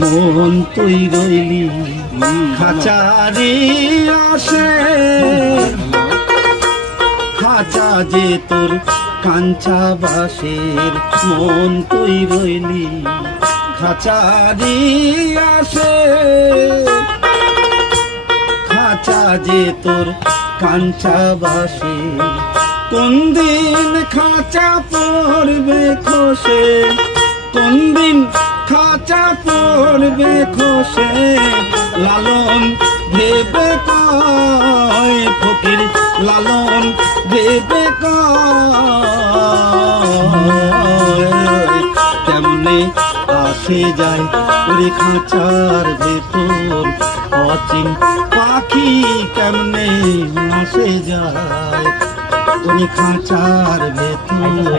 মন তুই রইলি খাঁচারে আসে, খাঁচা যে তোর কাঞ্চা বাসের। মন তুই রইলি খাঁচারে আসে, খাঁচা যে তোর কাঞ্চা বাসের। কোন দিন খাঁচা পড়বে খসে, কোন দিন খাঁচা পড়বে খসে। লালন ভেবে কয় ফকির, লালন ভেবে কয় কেমনে আসে যায় ওরে খাঁচার ভেতর। অচিন পাখি কেমনে আসে যায় ওরে খাঁচার ভেতর।